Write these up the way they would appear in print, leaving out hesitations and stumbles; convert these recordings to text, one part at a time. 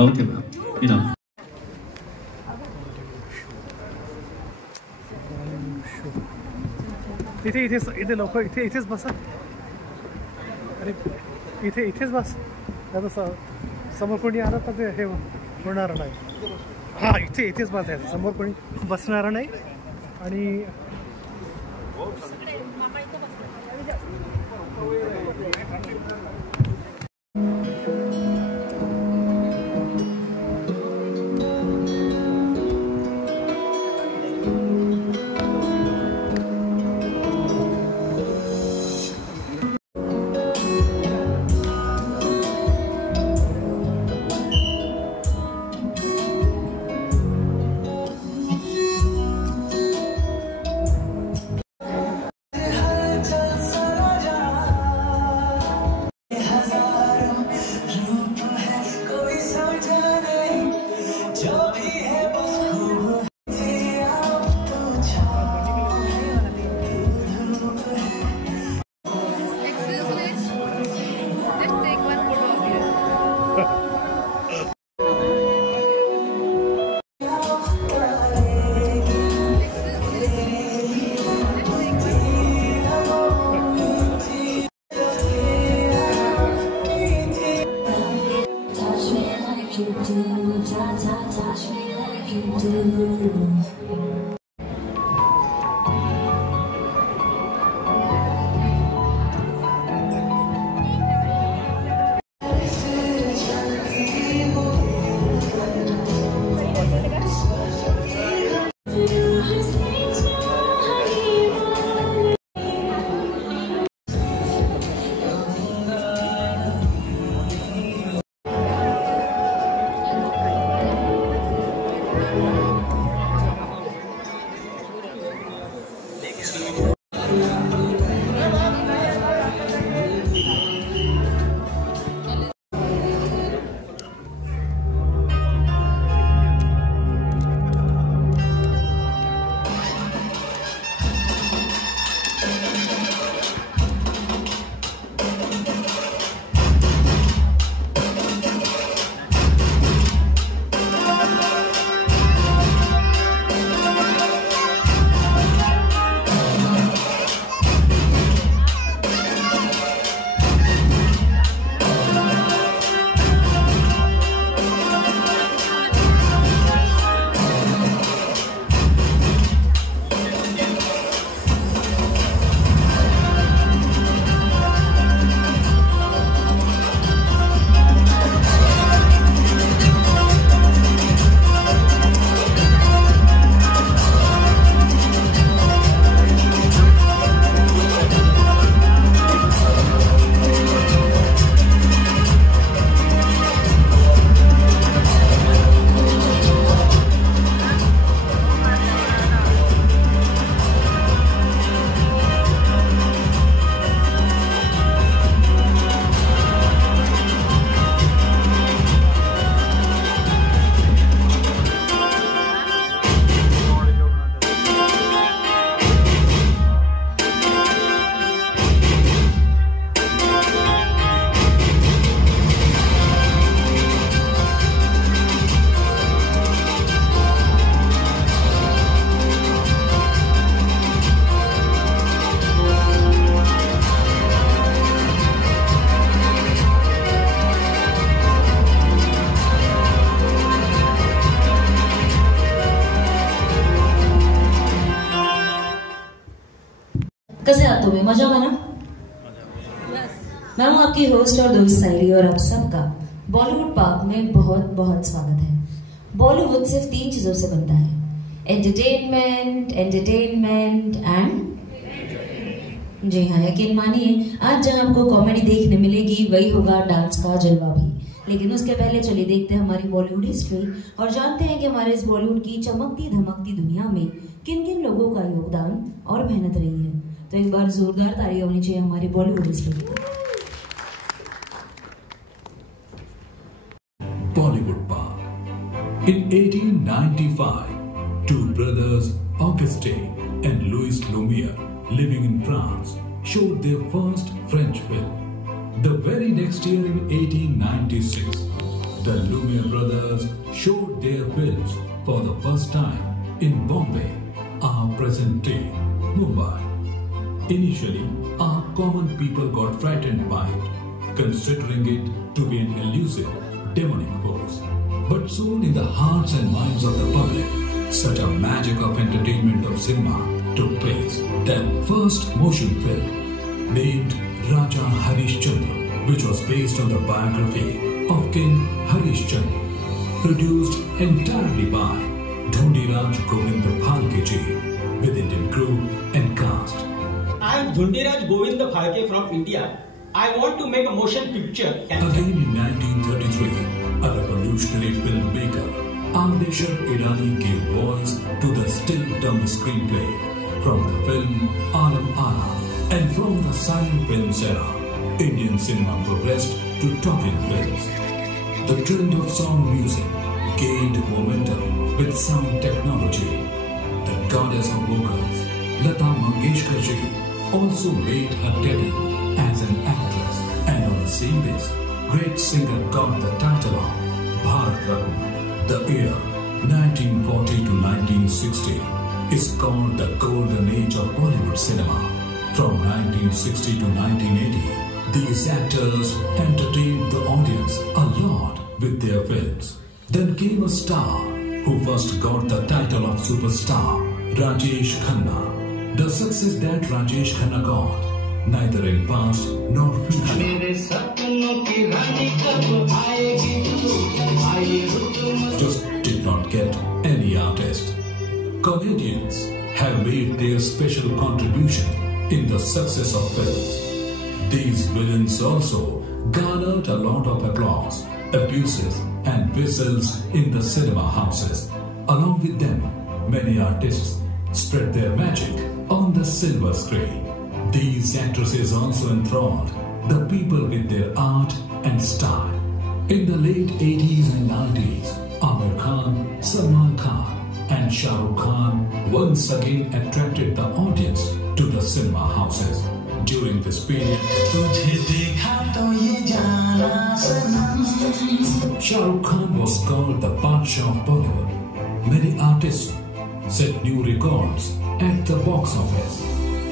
Okay, you know. इथे लोक इथेच बसा. अरे इथेच बस. आता समोर कोणी आलं तर ते हे होणार नाही. हा इथेच बसायचं, समोर कोणी बसणार नाही. आणि कैसे आते हुए मजा बना? मैं हूं आपकी होस्ट और दोस्त सायरी और आप सबका बॉलीवुड पार्क में बहुत बहुत स्वागत है। बॉलीवुड सिर्फ 3 चीजों से बनता है, एंटरटेनमेंट, एंटरटेनमेंट एंड जी हाँ, यकीन मानिए आज जहां आपको कॉमेडी देखने मिलेगी वही होगा डांस का जलवा भी। लेकिन उसके पहले चलिए देखते हैं हमारी बॉलीवुड हिस्ट्री और जानते हैं कि हमारे इस बॉलीवुड की चमकती धमकती दुनिया में किन किन लोगों का योगदान और मेहनत रही है। तो एक बार जोरदार तालियां होनी चाहिए हमारी बॉलीवुड हिस्ट्री की। Bollywood Park. In 1895, two brothers, Auguste and Louis Lumiere, living in France, showed their first French film. The very next year in 1896, the Lumiere brothers showed their films for the first time in Bombay, our present day Mumbai. Initially, our common people got frightened by it, considering it to be an elusive, demonic force. But soon in the hearts and minds of the public, such a magic of entertainment of cinema took place. That first motion film, named Raja Harishchandra, which was based on the biography of King Harishchandra, produced entirely by Dhundiraj Govind Phalke ji, with Indian crew and cast. I am Dhundiraj Govind Phalke from India. I want to make a motion picture. Again in 1933, a revolutionary filmmaker, Ardeshar Irani gave voice to the still-dumb screenplay from the film Alam Ara. And from the silent films era, Indian cinema progressed to talking films. The trend of song music gained momentum with sound technology. The goddess of vocals, Lata Mangeshkar ji, also made her debut as an actress, and on the same base, great singer got the title of Bharat Ratna. The year 1940 to 1960 is called the golden age of Bollywood cinema. From 1960 to 1980, these actors entertained the audience a lot with their films. Then came a star who first got the title of superstar, Rajesh Khanna. The success that Rajesh Khanna got, neither in past nor future, just did not get any artist. Comedians have made their special contribution in the success of films. These villains also garnered a lot of applause, abuses and whistles in the cinema houses. Along with them, many artists spread their magic on the silver screen. These actresses also enthralled the people with their art and style. In the late 80s and 90s, Aamir Khan, Salman Khan and Shah Rukh Khan once again attracted the audience to the cinema houses. During this period, Shah Rukh Khan was called the Badshah of Bollywood. Many artists set new records at the box office.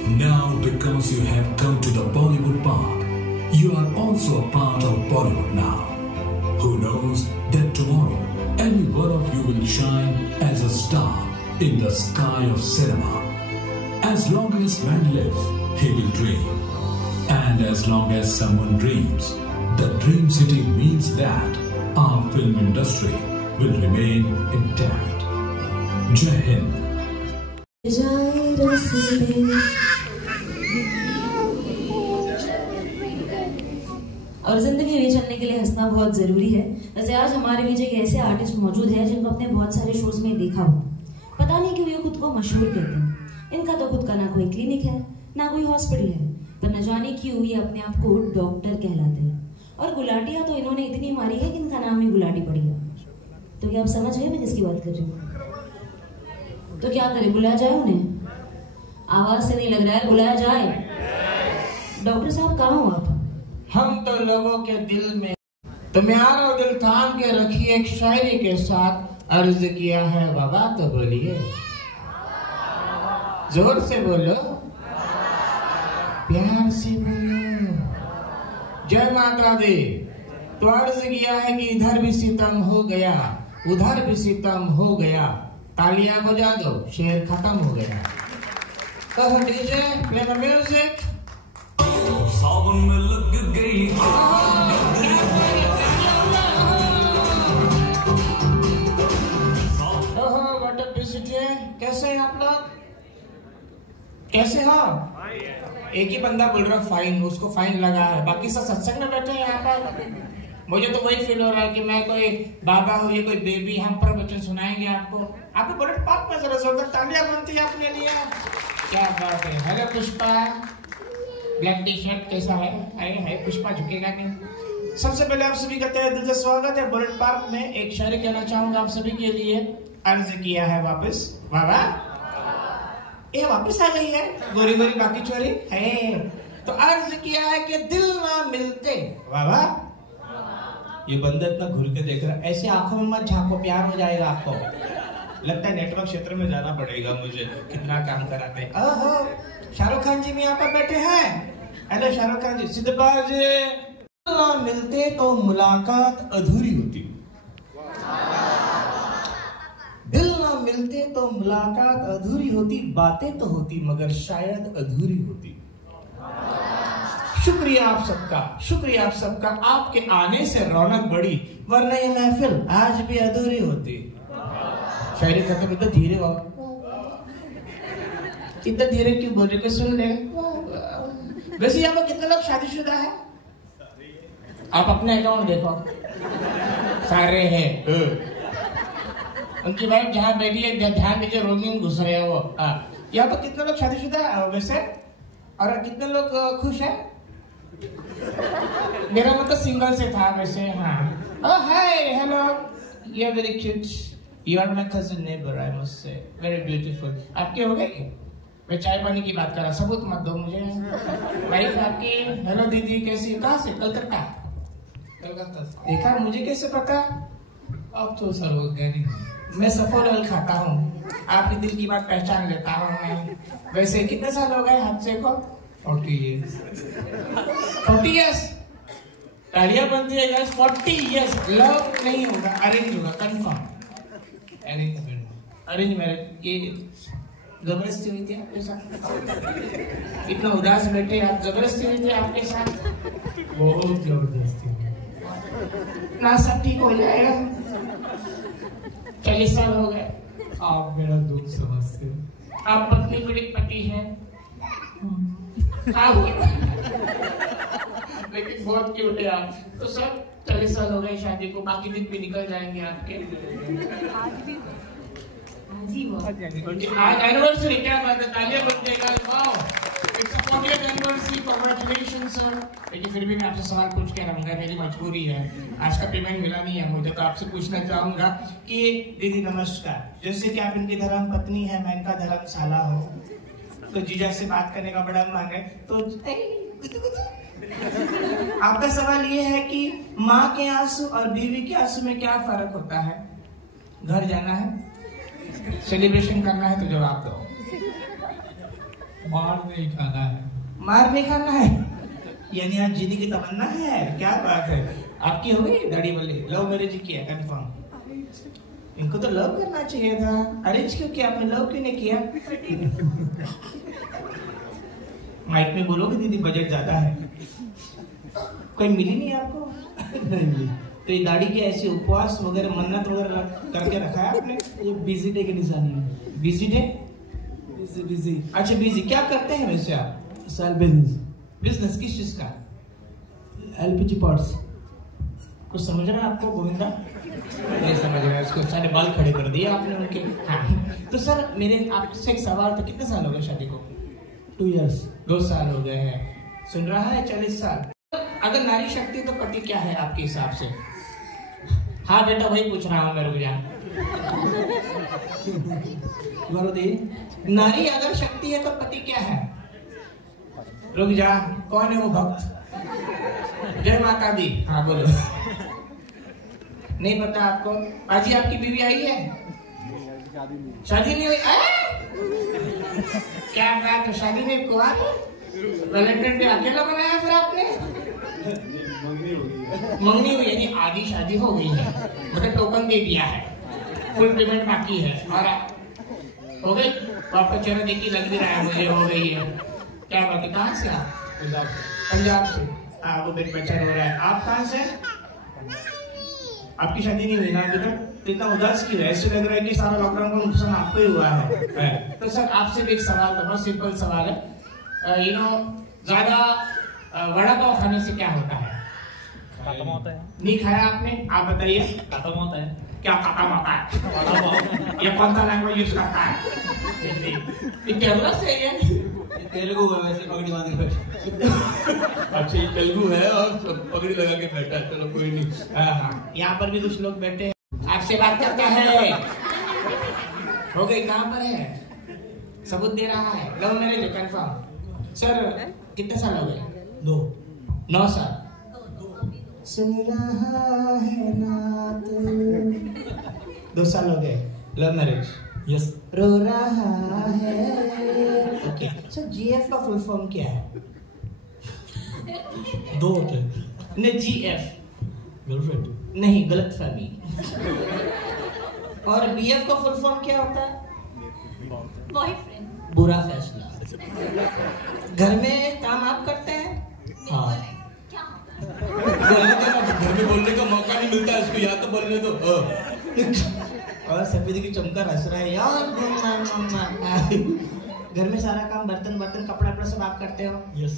Now, because you have come to the Bollywood Park, you are also a part of Bollywood now. Who knows that tomorrow, any one of you will shine as a star in the sky of cinema. As long as man lives, he will dream. And as long as someone dreams, the Dream City means that our film industry will remain intact. Jai Hind. और जिंदगी में चलने के लिए हंसना बहुत जरूरी है। वैसे आज हमारे बीच एक ऐसे आर्टिस्ट मौजूद है जिनको अपने बहुत सारे शोज में देखा हो। पता नहीं क्यों ये खुद को मशहूर कहते हैं। इनका तो खुद का ना कोई क्लिनिक है ना कोई हॉस्पिटल है, पर न जाने क्यों ये अपने आप को डॉक्टर कहलाते हैं। और गुलाटियां तो इन्होंने इतनी मारी है कि इनका नाम ही गुलाटी पड़ गया। तो क्या आप समझ गए मैं किसकी बात कर रही हूँ? तो क्या करें, बुलाया जाए उन्हें? आवाज से नहीं लग रहा है, बुलाया जाए। डॉक्टर साहब कहाँ हो आप? हम तो लोगों के दिल में, तो म्यारो दिल थाम के रखिए एक शायरी के साथ अर्ज किया है बाबा, तो बोलिए, जोर से बोलो, प्यार से बोलो, जय माता दी। तो अर्ज किया है कि इधर भी सितम हो गया, उधर भी सितम हो गया, तालियां बजा दो, शेर खत्म हो गया। तो डीजे प्ले द म्यूजिक। सावन में लग गई कैसे हैं आप लोग? कैसे हो? एक ही बंदा बोल रहा फाइन, उसको फाइन लगा है, बाकी सब सत्संग में बैठे हैं यहाँ पर। मुझे तो वही फील हो रहा है कि मैं कोई बाबा हूँ, ये कोई बेबी, हम प्रवचन सुनाएंगे आपको। आपको बुलेट पार्क में जरा जोरदार तालियां बनती है अपने लिए। क्या बात है। Hello Pushpa, black T shirt कैसा है? है पुष्पा झुकेगा नहीं। सबसे पहले आप सभी का तहे दिल से स्वागत है बुलेट पार्क में। एक शायरी कहना चाहूंगा आप सभी के लिए। अर्ज किया है वापस बाबा, ये वापस आ गई है गोरी गोरी बाकी चोरी है। तो अर्ज किया है कि दिल ना मिलते बाबा, ये बंदा इतना घूर के देख रहा है, ऐसे आंखों में मत झांको, प्यार हो जाएगा आपको। लगता है नेटवर्क क्षेत्र में जाना पड़ेगा मुझे, कितना काम कराते हैं। ओहो, शाहरुख खान जी भी यहाँ पर बैठे हैं। हेलो शाहरुख खान जी, सिद्धबाज। मिलते तो मुलाकात अधूरी होती, दिल ना मिलते तो मुलाकात अधूरी होती, बातें तो होती मगर शायद अधूरी होती। शुक्रिया आप सबका, शुक्रिया आप सबका, आपके आने से रौनक बढ़ी, वरना ये महफिल आज भी अधूरी होती। शायरी खत्म। इतना धीरे बाबा, इतना धीरे क्यों बोल रहे, सुन ले। वैसे यहाँ पर कितने लोग शादीशुदा है? आप अपने अकाउंट देखो, सारे हैं। उनकी वाइफ जहाँ बैठी है ध्यान दीजिए, रोनी में घुस रहे हैं वो। यहाँ पर कितने लोग शादीशुदा है वैसे, और कितने लोग खुश है? मेरा मतलब सिंगल से था वैसे। हाँ, oh hi, hello, you are very cute, you are my cousin neighbor, I must say, very beautiful। आपके हो गए? मैं चाय पानी की बात कर रहा, सबूत मत दो मुझे। वाइफ आपकी। हेलो दीदी, कैसी? कहाँ से? कलकत्ता। कलकत्ता से। देखा, मुझे कैसे पता? अब तो सर हो गया, मैं सफोल खाता हूँ, आपके दिल की बात पहचान लेता हूँ मैं। वैसे कितने साल हो गए हादसे को? 40 years। 40 years तालियां बनती है गाइस। 40 years। लव नहीं होगा, अरेंज होगा, कंफर्म। Arrange marriage. ये जबरदस्ती हुई थी आपके साथ? इतना उदास बैठे आप, जबरदस्ती हुई थी आपके साथ? बहुत जबरदस्ती। ना सब ठीक हो जाएगा। 40 साल हो गए, आप मेरा दुख समझते हो। आप पत्नी पीड़ित पति हैं। लेकिन बहुत क्यूट है आप तो। सब 40 साल हो गए शादी को, बाकी दिन भी निकल जाएंगे आपके। आज एनिवर्सरी, क्या बात है, तालियां बन जाएगा। It's a 40th anniversary, congratulations sir. लेकिन फिर भी मैं आपसे सवाल पूछ के रहूंगा, मेरी मजबूरी है। आज का पेमेंट मिला नहीं है मुझे, तो आपसे पूछना चाहूंगा कि दीदी नमस्कार, जैसे कि आप इनकी धर्म पत्नी है, मैं इनका धर्मशाला हूँ, तो जीजा से बात करने का बड़ा मन है। तो आपका सवाल ये है कि माँ के आंसू और बीवी के आंसू में क्या फर्क होता है? घर जाना है, सेलिब्रेशन करना है, तो जवाब दो। मार नहीं खाना है। मार नहीं खाना है, यानी आज जीने की तमन्ना है। क्या बात है, आपकी हो गई दाढ़ी वाली? लव मैरिज किया कंफर्म? इनको तो लव करना चाहिए था, अरेंज क्यों किया आपने, लव क्यों नहीं किया? माइक में बोलोगे दीदी, बजट ज्यादा है। कोई मिली नहीं आपको? नहीं मिली। तो ये दाढ़ी के ऐसे उपवास वगैरह, मन्नत वगैरह करके रखा है आपने? ये बिजी डे की निशानी है। Busy day? बिजी। अच्छा बिजी, क्या करते हैं वैसे आप? Sir business. बिजनेस किस चीज का? LPG parts. कुछ समझ रहा है आपको गोविंदा? नहीं समझ रहा है, इसको सारे बाल खड़े कर दिए आपने उनके। हाँ। तो सर मेरे आपसे एक सवाल था, कितने साल हो गए शादी को? 2 years। 2 साल हो गए हैं। सुन रहा है? 40 साल। अगर नारी शक्ति तो पति क्या है आपके हिसाब से? हाँ बेटा, वही पूछ रहा हूँ मैं, रुक जा। नारी अगर शक्ति है तो पति क्या है? रुक जा, कौन है वो भक्त? जय माता दी। हाँ बोलो। नहीं पता आपको? आजी आपकी बीवी आई है? शादी नहीं हुई? क्या बात है, शादी में कुंवारी? वैलेंटाइन डे अकेला बनाया फिर आपने? मंगनी हुई, यानी आधी शादी हो गई है, मतलब टोकन दे दिया है, फुल पेमेंट बाकी है। और हो गई? तो आपका चेहरा देखिए, लग भी रहा है मुझे हो गई है। क्या बात है, कहाँ से आप? पंजाब से। हाँ, वो मेरी बच्चा रो रहा है। आप कहाँ से? आपकी शादी नहीं हुई ना अभी तक? तो इतना उदास क्यों है? ऐसे लग रहा है कि सारा लॉकडाउन का नुकसान आपको ही हुआ है। तो सर आपसे भी एक सवाल था, बहुत सिंपल सवाल है। ज्यादा वड़ा पाव खाने से क्या होता है? खत्म होता है। नहीं खाया आपने? आप बताइए। खत्म होता है। क्या खत्म होता है? ये कौन सा लैंग्वेज यूज करता है? केरला से है? तेलुगु है वैसे, पगड़ी बांध के बैठा। अच्छा, ये तेलुगु है और पगड़ी लगा के बैठा है। चलो कोई नहीं। हाँ, यहाँ पर भी कुछ लोग बैठे हैं, आपसे बात करता है। हो गई? कहाँ पर है? सबूत दे रहा है। Love marriage confirm? सर कितने साल हो गए? 2। 9 साल। सुन रहा है ना तू। 2 साल हो गए लव मैरिज। यस। रो रहा है। ओके सर GF का फुल फॉर्म क्या है? 2 होते हैं। नहीं GF गर्लफ्रेंड। नहीं, गलत फहमी। और BF का फुल फॉर्म क्या होता है? बॉयफ्रेंड। बुरा फैसला। घर में काम आप करते हैं? हाँ। घर में बोलने का मौका नहीं मिलता इसको, या तो बोलने दो। और सफेदी की चमका हंस रहा है यार। घर में सारा काम, बर्तन बर्तन कपड़ा वपड़ा सब आप करते हो? यस।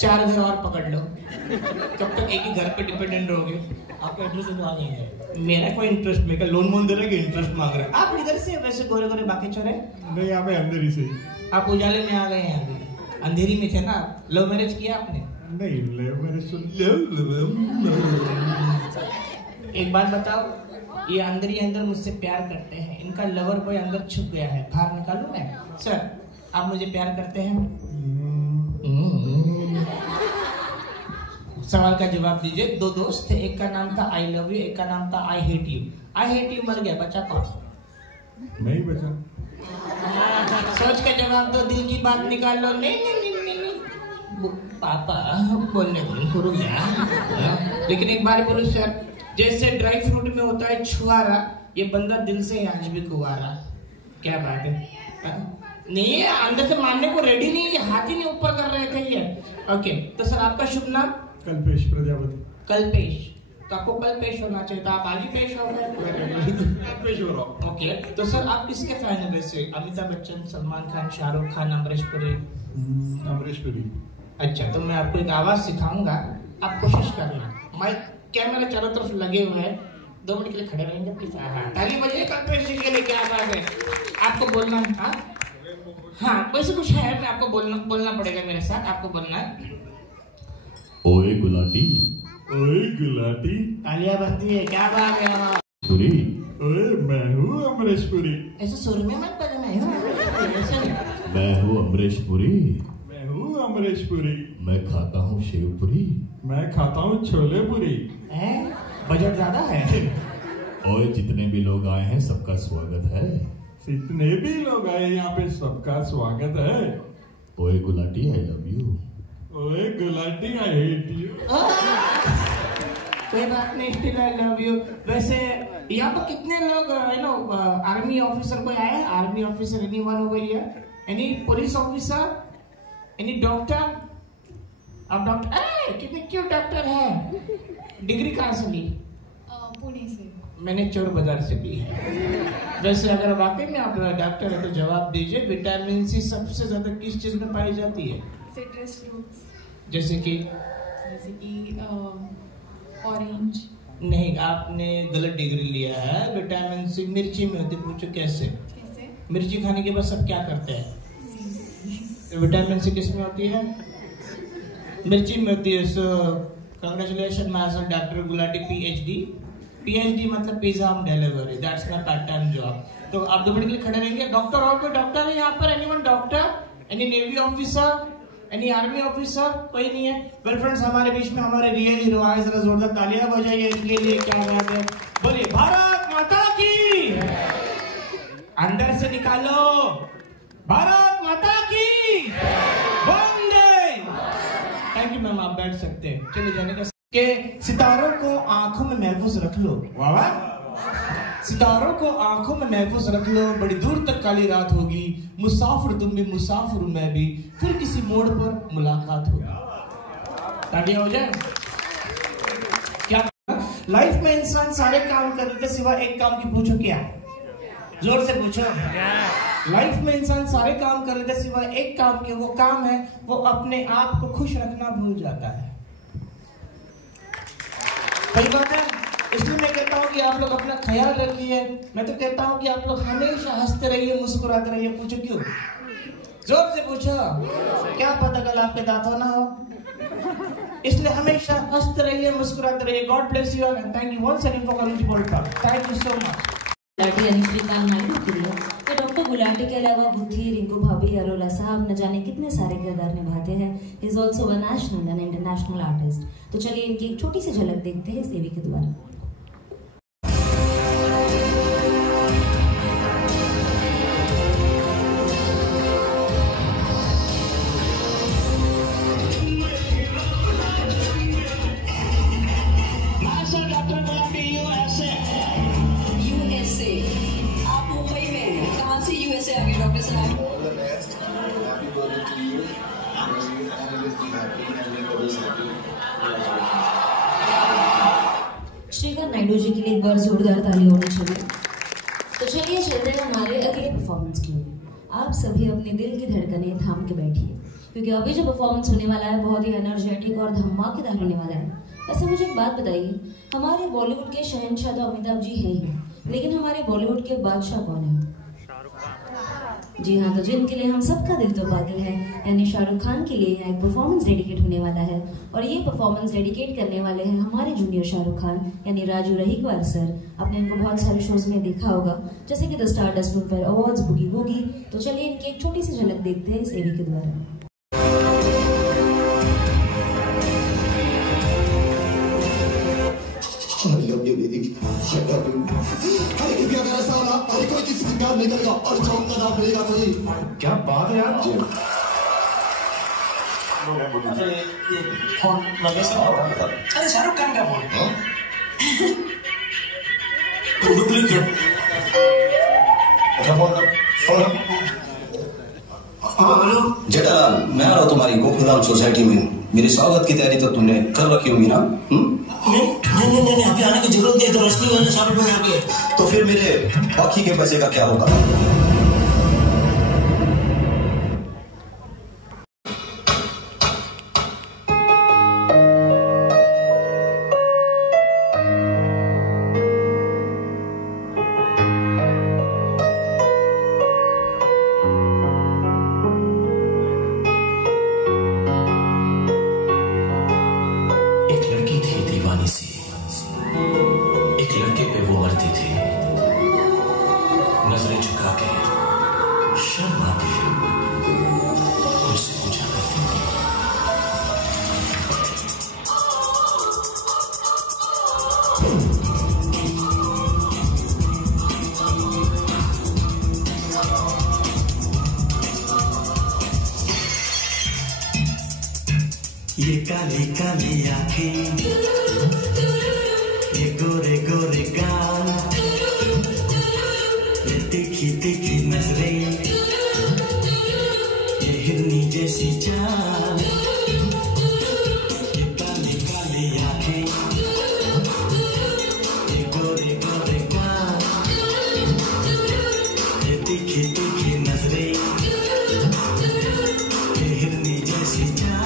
4 घर और पकड़ लो, कब तक एक ही घर पे डिपेंडेंट रहोगे? आपका एड्रेस आ जाएंगे। मेरा कोई इंटरेस्ट, मेरा लोन मोन दे रहा है कि इंटरेस्ट मांग रहा है। आप इधर से वैसे गोरे गोरे बाकी चोरे? नहीं, यहाँ पे अंदर ही से। आप उजाले में आ गए हैं अभी, अंधेरी में थे ना। लव मैरिज किया आपने? नहीं, लव मैरिज। एक बात बताओ, ये अंदर ही अंदर मुझसे प्यार करते हैं, इनका लवर बॉय अंदर छुप गया है, बाहर निकालूं मैं? सर आप मुझे प्यार करते हैं? सवाल का जवाब दीजिए। 2 दोस्त थे, एक का नाम था आई लव यू, एक का नाम था I hate you. I hate you मर गया, बचा कौन? नहीं बचा। सोच के जवाब दो, दिल की बात निकाल लो। नहीं नहीं नहीं नहीं पापा बोलने शुरू गया। लेकिन एक बार बोलो सर, जैसे ड्राई फ्रूट में होता है छुआरा, ये बंदा दिल से आज भी कुआरा। क्या बात है? नहीं, अंदर से मानने को रेडी नहीं, ये हाथ ही नहीं ऊपर कर रहे थे ये। ओके तो सर आपका शुभ नाम? कल्पेश प्रजापति। कल्पेश। तो आपको कल पेश होना चाहिए था, आप आज ही पेश हो गए। पेश हो रहा हूँ। ओके तो सर आप किसके फैन हैं वैसे? अमिताभ बच्चन, सलमान खान, शाहरुख खान, अमरीश पुरी? अमरीश पुरी। अच्छा तो मैं आपको एक आवाज सिखाऊंगा, आप कोशिश करना। माइक कैमरा चारों तरफ लगे हुए हैं, 2 मिनट के लिए खड़े रहेंगे प्लीज। ताली बजाइए कल्पेश जी के लिए। क्या बात है? आपको बोलना है? हाँ वैसे कुछ है, मैं आपको बोलना पड़ेगा मेरे साथ, आपको बोलना है। ओए गुलाटी, ओए गुलाटी। तालियां बनती है, क्या बात है? पुरी, ओए मैं हूँ अमरीश पुरी। ऐसे सुर में मत बजना है। मैं हूँ अमरीश पुरी। मैं हूँ अमरीश पुरी। मैं खाता हूँ शेव पुरी। मैं खाता हूँ छोले पुरी। बजट ज्यादा है। ओए जितने भी लोग आए हैं सबका स्वागत है। जितने भी लोग आए यहाँ पे सबका स्वागत है। ओए गुलाटी आई लव यू। ओए गुलाटी आई हेट यू। कोई बात नहीं, स्टिल आई लव यू। वैसे यहाँ पर कितने लोग आर्मी ऑफिसर कोई आया? Army officer anyone over here? Any police officer? Any doctor? आप डॉक्टर? कितने क्यों डॉक्टर है? डिग्री कहाँ से ली? पुणे से। मैंने चोर बाजार से ली है। वैसे अगर वाकई में आप डॉक्टर है तो जवाब दीजिए, विटामिन सी सबसे ज्यादा किस चीज में पाई जाती है? Citrus fruits. जैसे कि ऑरेंज। नहीं, आपने गलत डिग्री लिया है। विटामिन सी मिर्ची में होती, पूछो कैसे? मिर्ची खाने के बाद सब क्या करते हैं? विटामिन सी किस में होती है? मिर्ची में होती है। So congratulation my son doctor Gulati PhD मतलब pizza home delivery, that's my part time job. तो आप 2 मिनट के लिए खड़े रहेंगे। डॉक्टर और कोई डॉक्टर है यहाँ पर? Anyone doctor? Any navy officer? Any army officer? कोई नहीं है। वेल फ्रेंड्स, हमारे बीच में हमारे रियल हीरो आए, जरा जोरदार तालियां बजाइए इनके लिए। क्या बात है? बोलिए भारत माता की। अंदर से निकालो, भारत माता की वंदे। थैंक यू मैम, आप बैठ सकते हैं। चले जाने का के सितारों को आंखों में महफूज रख लो। वाह वाह। सितारों को आंखों में महफूज रख लो, बड़ी दूर तक काली रात होगी। मुसाफिर तुम भी, मुसाफिर मैं भी, फिर किसी मोड़ पर मुलाकात होगी। तालियां हो जाए। क्या लाइफ में इंसान सारे काम कर लेते सिवाय एक काम की? पूछो क्या? जोर से पूछो। लाइफ में इंसान सारे काम कर लेते सिवाय एक काम के। वो काम है, वो अपने आप को खुश रखना भूल जाता है। सही बात है। इसलिए मैं कहता हूँ कि आप लोग अपना ख्याल रखिए। मैं तो कहता हूँ कि आप लोग हमेशा हंसते रहिए, मुस्कुराते रहिए। पूछो क्यों? जोर से पूछो। क्या पता कल आपके दांतों ना हो, इसलिए हमेशा हंसते रहिए, मुस्कुराते रहिए। God bless you and thank you once again for coming to world talk. Thank you so much. Doctor Srikanth Naidu के लिए डॉक्टर गुलाटी के अलावा बुद्धि, रिंकू भाभी, अरोला साहब न जाने कितने सारे किरदार निभाते हैं। He is also a national and international artist. तो चलिए इनकी एक छोटी सी झलक देखते हैं इस देवी के द्वारा। श्रीकर नायडू जी के लिए एक बार जोरदार ताली होनी चाहिए। तो चलिए चलते हैं हमारे अगले परफॉर्मेंस की ओर। आप सभी अपने दिल की धड़कनें थाम के बैठिए, क्योंकि अभी जो परफॉर्मेंस होने वाला है बहुत ही एनर्जेटिक और धमाकेदार होने वाला है। वैसे मुझे एक बात बताइए, हमारे बॉलीवुड के शहंशाह तो अमिताभ जी हैं ही, लेकिन हमारे बॉलीवुड के बादशाह कौन है? जी हाँ, तो जिनके लिए हम सबका दिल तो पागल है, यानी शाहरुख खान के लिए यहाँ एक परफॉर्मेंस डेडिकेट होने वाला है। और ये परफॉर्मेंस डेडिकेट करने वाले हैं हमारे जूनियर शाहरुख खान, यानी राजू रहीकवार सर। आपने इनको बहुत सारे शोज में देखा होगा, जैसे कि the stardust Filmfare awards, बुगी woogie. तो चलिए इनकी एक छोटी सी झलक देखते हैं इस एवी के द्वारा। क्या बात है यार। अरे शाहरुख खान का बोल। जेठालाल, मैं आ रहा हूँ तुम्हारी गोकुलधाम सोसाइटी में। मेरे स्वागत की तैयारी तो तुमने कर रखी होगी ना? नहीं, अभी आने की जरूरत नहीं है। तो रश्मि वाले शाहरुख भाई आ गए। तो फिर मेरे बाकी के पैसे का क्या होगा? एक लड़के पे वो मरती थी, नजरें झुका के, शर्मा के, उससे पूछा करती थी। ये काली काली आंखें, ये गोरे गोरे गाल, ये तीखी तीखी नजरें, ये हिरनी जैसी चाल, ये काली काली आंखें, ये गोरे गोरे गाल, ये तीखी तीखी नजरें, ये हिरनी जैसी चाल।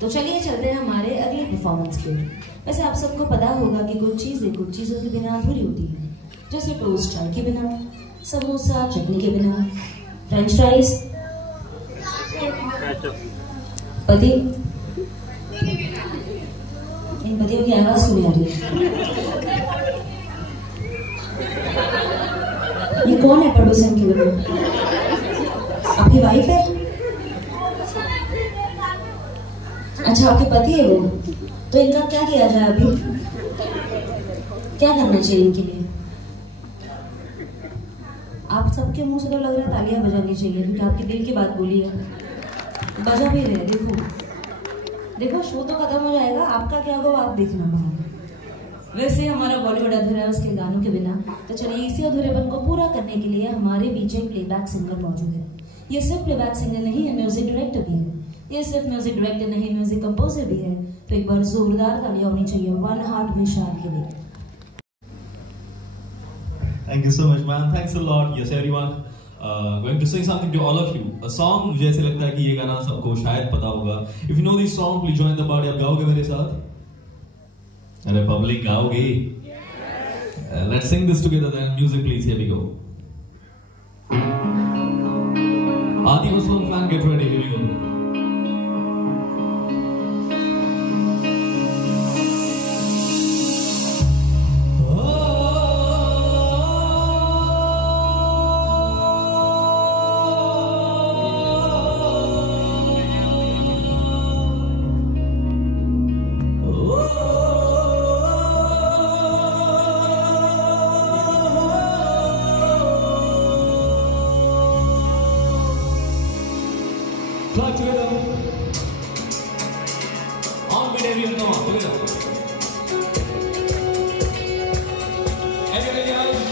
तो चलिए चलते हैं हमारे अगले परफॉर्मेंस की ओर। वैसे आप सबको पता होगा कि कुछ चीज़ों के बिना अधूरी होती है, जैसे टोस्ट चाय के बिना, समोसा चटनी के बिना, फ्रेंच फ्राइज, पति। इन पतियों की आवाज सुनी आ रही है। ये कौन है प्रोड्यूसर के बिना? आपकी वाइफ है? अच्छा, आपके पति है वो। तो इनका क्या किया जाए अभी? क्या करना चाहिए इनके लिए? आप सबके मुंह से तो लग रहा है तालियां बजानी चाहिए, क्योंकि आपके दिल की बात बोली है। बजा भी रहे। देखो शो तो खत्म हो जाएगा, आपका क्या होगा आप देखना बाहर। वैसे हमारा बॉलीवुड अधूरा है उसके गानों के बिना, तो चलिए इसी अधूरेपन को पूरा करने के लिए हमारे बीच एक प्लेबैक सिंगर मौजूद है। ये सिर्फ प्लेबैक सिंगर नहीं है, म्यूजिक डायरेक्टर भी है। ये सिर्फ म्यूजिक डायरेक्टर नहीं, म्यूजिक कंपोजर भी है। तो एक बार जोरदार तालियां होनी चाहिए वन हार्ट विशाल के लिए। Thank you so much, man. Thanks a lot. Yes, everyone. Going to sing something to all of you. A song मुझे ऐसे लगता है कि ये गाना सबको शायद पता होगा. If you know this song, please join the party. आप गाओगे मेरे साथ? अरे public गाओगे? Let's sing this together then. Music, please. Here we go. Aati Muslim fan, get ready. Here we go. Clap together. On with everyone, come on, together. Everybody else.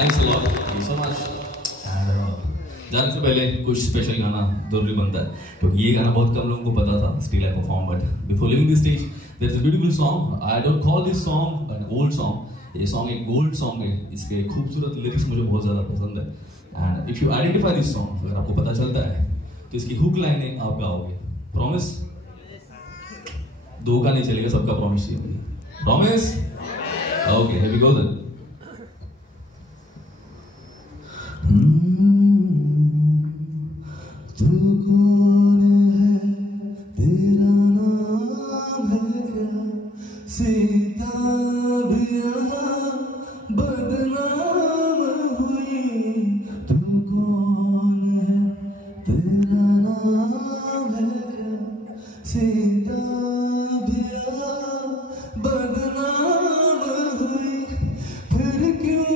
Thanks a lot. Thank you so much. जाने से पहले कुछ special गाना जरूरी बनता है क्योंकि ये गाना बहुत कम लोगों को पता था. Still I perform, but before leaving the stage, there's a beautiful song. I don't call this song an old song. ये song एक gold song है. इसके खूबसूरत lyrics मुझे बहुत ज़्यादा पसंद है. And if you identify this song, अगर आपको पता चलता है तो इसकी hook line आप गाओगे. Promise? दो का नहीं चलेगा, सबका promise चाहिए. Promise? Okay, here we go then. तू कौन है, तेरा नाम है क्या, सीता भी यहाँ बदनाम हुई. तू कौन है, तेरा नाम है क्या, सीता भी यहाँ बदनाम हुई. फिर क्यों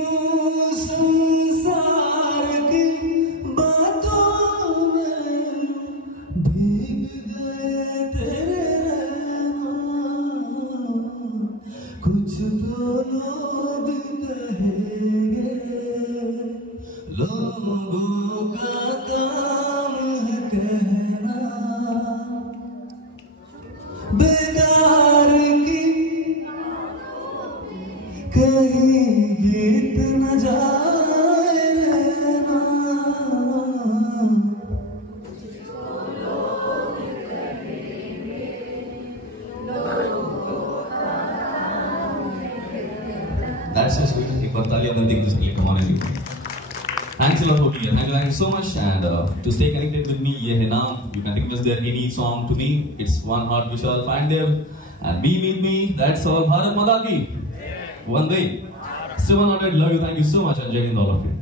संसार की बातों में भीग गए तेरे नाम. कुछ तो लोग कहेंगे, लोगों का काम है कहना. बेकार की कहीं गीत न जाए रहना. That's so sweet. एक बार तालियां बंद दिखने के लिए कमाने की. Thanks a lot for being here. Thank you so much. And to stay connected with me, ये है नाम. You can request there any song to me. It's One Heart Vishal Pandey. And be with me. That's all. Bharat Mata ki. One day. 700. Love you. Thank you so much. And Jai Hind all of you.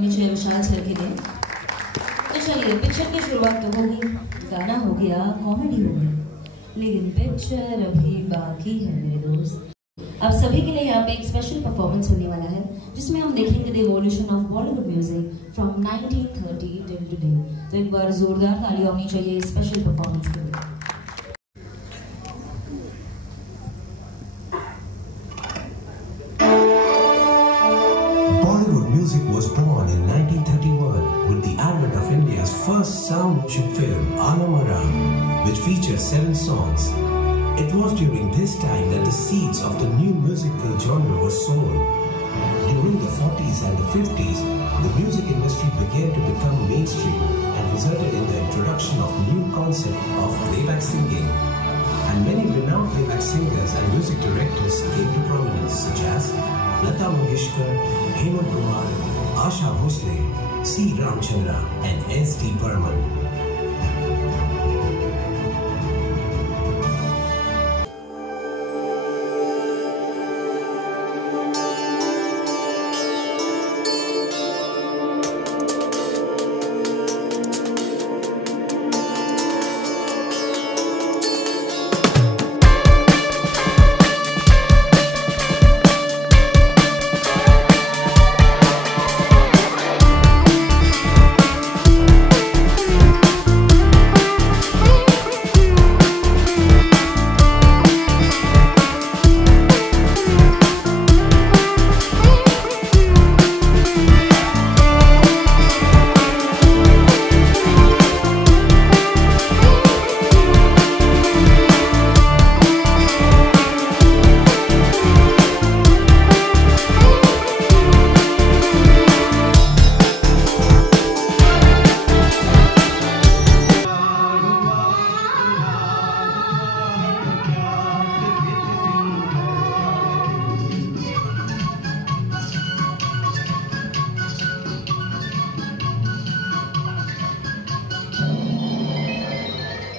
मुझे विशाल sir के लिए. तो चलिए picture की शुरुआत तो होगी, गाना हो गया, कॉमेडी हो गई, लेकिन पिक्चर अभी बाकी है मेरे दोस्त. अब सभी के लिए यहाँ पे एक स्पेशल परफॉर्मेंस होने वाला है जिसमें हम देखेंगे the evolution of Bollywood music from 1930 till today. तो एक बार जोरदार ताली होनी चाहिए स्पेशल परफॉर्मेंस के लिए. Bollywood music was born in 1931 with the advent of India's first sound motion film, Anamara, which features 7 songs. It was during this time that the seeds of the new musical genre were sown. During the 40s and the 50s, the music industry began to become mainstream and resulted in the introduction of new concept of playback singing. And many renowned playback singers and music directors came to prominence, such as Lata Mangeshkar, Hemant Kumar, Asha Bhosle, C. Ramchandra, and S.D. Burman.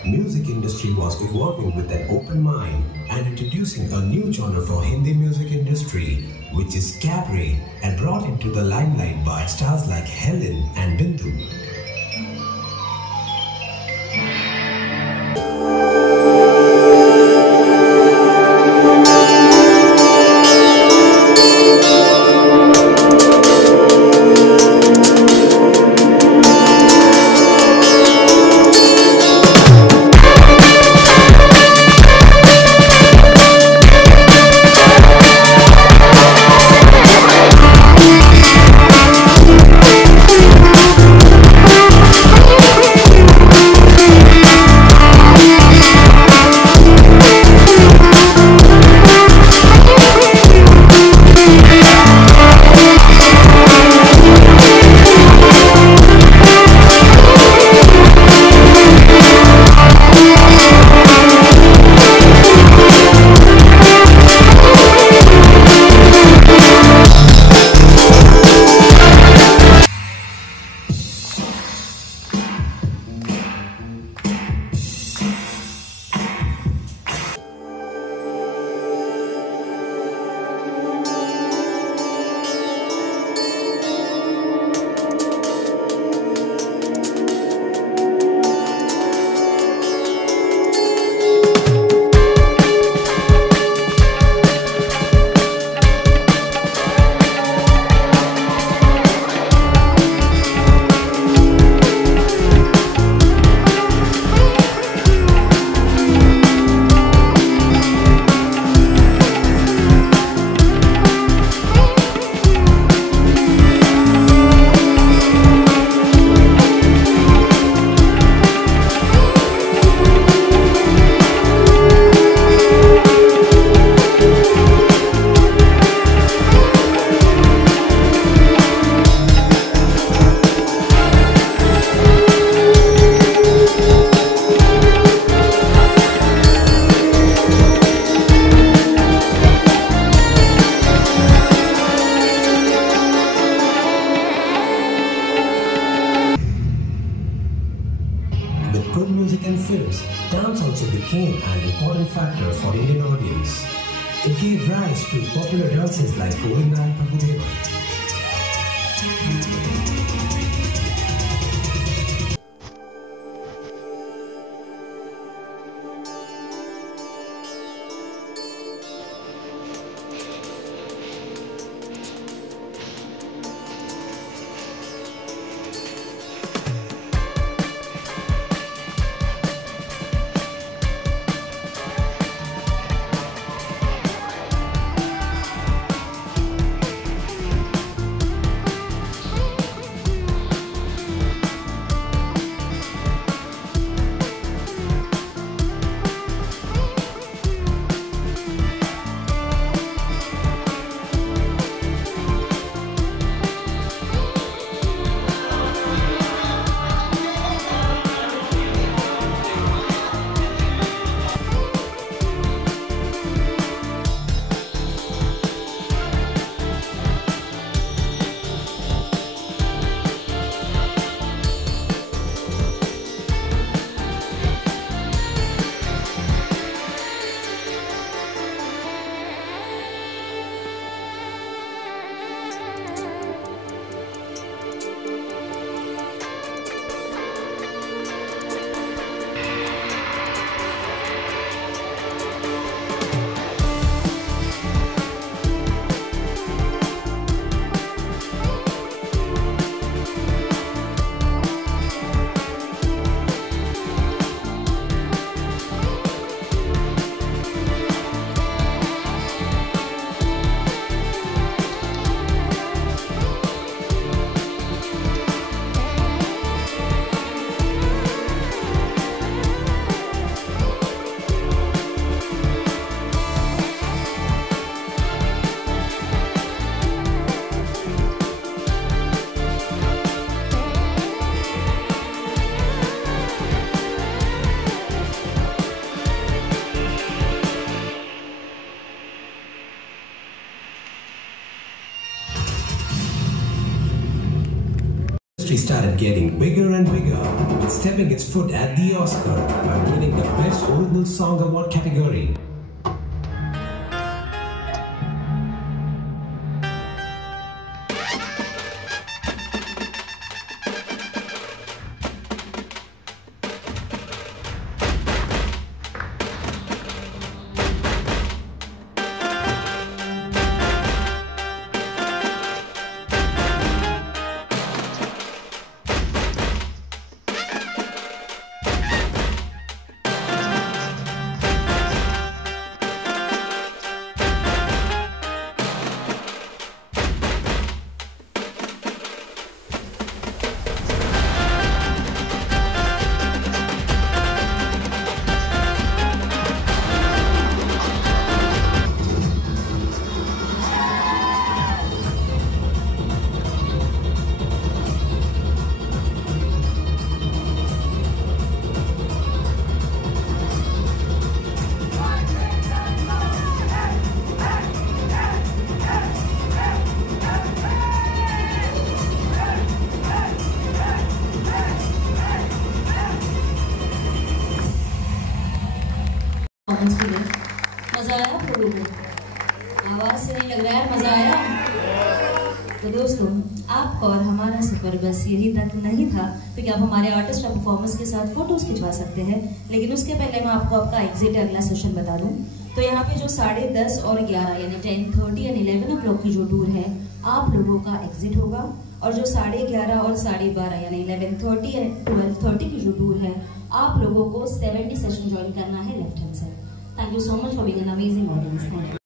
Music industry was evolving with an open mind and introducing a new genre for Hindi music industry, which is cabaret, and brought into the limelight by stars like Helen and Bindu. became an important factor for Indian audience. It gave rise to popular dances like Govinda and Prabhudeva. Started getting bigger and bigger, with stepping its foot at the Oscar by winning the Best Original Song Award category. मजा आया आप लोगों को? आवाज से नहीं लग रहा है मजा आया? तो दोस्तों, आपका और हमारा सफर बस यही तक नहीं था, क्योंकि आप हमारे आर्टिस्ट और परफॉर्मर्स के साथ फोटोज खिंचवा सकते हैं, लेकिन उसके पहले मैं आपको आपका एग्जिट अगला सेशन बता दूं। तो यहाँ पे जो 10:30 और 11 यानी 10:30 एंड 11 o'clock की जो टूर है, आप लोगों का एग्जिट होगा, और जो 11:30 और 12:30 यानी 11:30 एंड 12:30 की जो टूर है, आप लोगों को 70 सेशन ज्वाइन करना है लेफ्ट हैंड से। Thank you so much for being an amazing audience. Thank you.